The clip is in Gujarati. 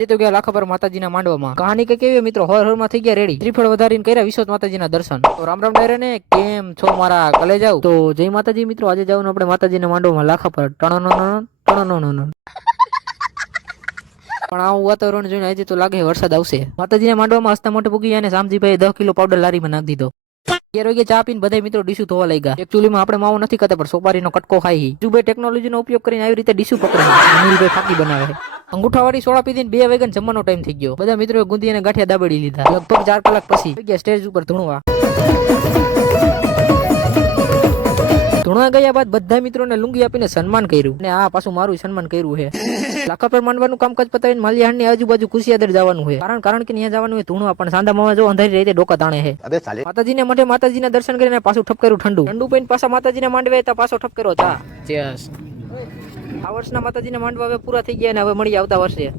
એ તો ગયા લાખા પર માતાજીના માંડવામાં. કહાની કઈ કેવી મિત્રો, હર માં થઈ ગયા રેડી. ત્રિફળ વધારીને કર્યા વિશ્વત માતાજીના દર્શન. તો રામ રામ ડાયરે ને કેમ છો મારા કલે જાવ. તો જય માતાજી મિત્રો, આજે જવાનું આપણે માતાજીના માંડવામાં લાખા પર પણ આવું વાતાવરણ જોઈને આજે તો લાગે વરસાદ આવશે. માતાજીના માંડવામાં હસતા મોટે પૂગી અને શામજીભાઈ 10 કિલો પાવડર લારીમાં નાખી દીધો. 11 વાગે ચા પીને બધા મિત્રો ડીશું ધોવા લાગ્યા. એકચ્યુઅલીમાં આપણે માવો નથી કરતા, પણ સોપારીનો કટકો ખાઈ. જુભાઈ ટેકનોલોજીનો ઉપયોગ કરીને આવી રીતે ડીશું પકડે. અનિલભાઈ ફાકી બનાવે. અંગૂઠાવાળી સોડા પીધીને 2 વાગ્યાનો જમવાનો ટાઈમ થઈ ગયો. બધા મિત્રો ગુંદી અને ગાંઠિયા દાબડી લીધા. લગભગ 4 કલાક પછી ગયા સ્ટેજ ઉપર ધૂણવા. ધૂણવા ગયા બાદ બધા મિત્રોને લુંગી આપીને સન્માન કર્યું. અને આ પાછું મારું સન્માન કર્યું છે. લાખા પર માંડવાનું કામકાજ પતાવીને માલિયાહાણની આજુબાજુ કુશિયાદર જવાનું છે. કારણ કે ત્યાં જવાનું હોય ધૂણવા, પણ સાંધા મામા જો અંધારી રીતે ડોકા તાણે છે. માતાજીને મઠે માતાજીના દર્શન કરીને પાછું ઠપકર્યું ઠંડુ પીને પાછા માતાજીના માંડવે પાછો ઠપકર્યો ચા. આ વર્ષના માતાજીના માંડવા હવે પૂરા થઈ ગયા અને હવે મળી આવતા વર્ષે.